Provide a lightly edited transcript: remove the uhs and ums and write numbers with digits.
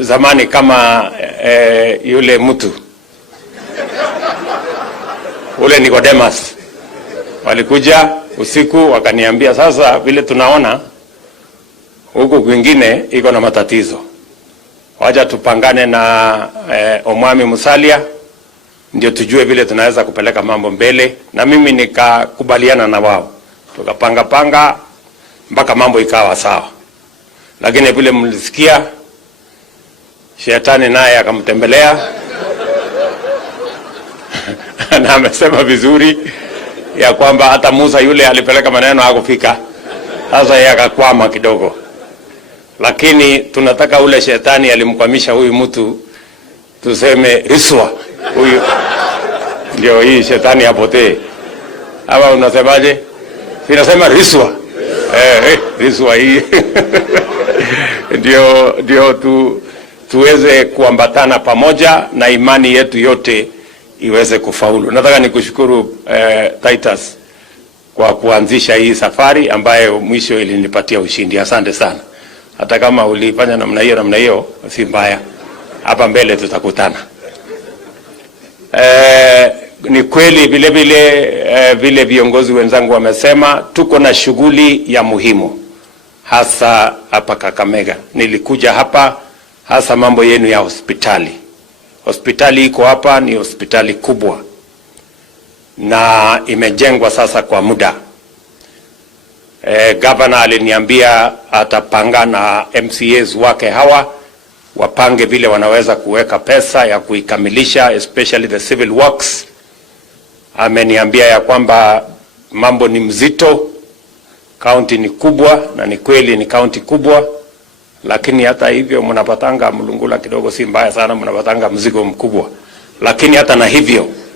zamani kama yule mtu ule Nicodemus. Walikuja usiku wakaniambia, sasa vile tunaona huku kwingine iko na matatizo, wacha tupangane na Omwami Musalia ndio tujue vile tunaweza kupeleka mambo mbele. Na mimi nikakubaliana na wao, tukapanga mpaka mambo ikawa sawa. Lakini vile mlisikia, shetani naye akamtembelea na amesema vizuri ya kwamba hata Musa yule alipeleka maneno hakufika. Sasa yeye akakwama kidogo. Lakini tunataka ule shetani alimkwamisha huyu mtu, tuseme riswa huyu ndio hii shetani apotee. Ama unasemaje? Ninasema riswa. Riswa hii ndio tuweze kuambatana pamoja na imani yetu yote iweze kufaulu. Nataka nikushukuru Titus kwa kuanzisha hii safari ambayo mwisho ilinipatia ushindi. Asante sana. Hata kama ulifanya namna hiyo si mbaya. Hapa mbele tutakutana. Ni kweli vile viongozi wenzangu wamesema, tuko na shughuli ya muhimu hasa hapa Kakamega. Nilikuja hapa hasa mambo yenu ya hospitali. Hospitali iko hapa, ni hospitali kubwa na imejengwa sasa kwa muda. Governor aliniambia atapanga na MCAs wake hawa wapange vile wanaweza kuweka pesa ya kuikamilisha, especially the civil works. Ameniambia ya kwamba mambo ni mzito, county ni kubwa, na ni kweli ni county kubwa, lakini hata hivyo mnapatanga mlungula kidogo si mbaya sana, mnapatanga mzigo mkubwa. Lakini hata na hivyo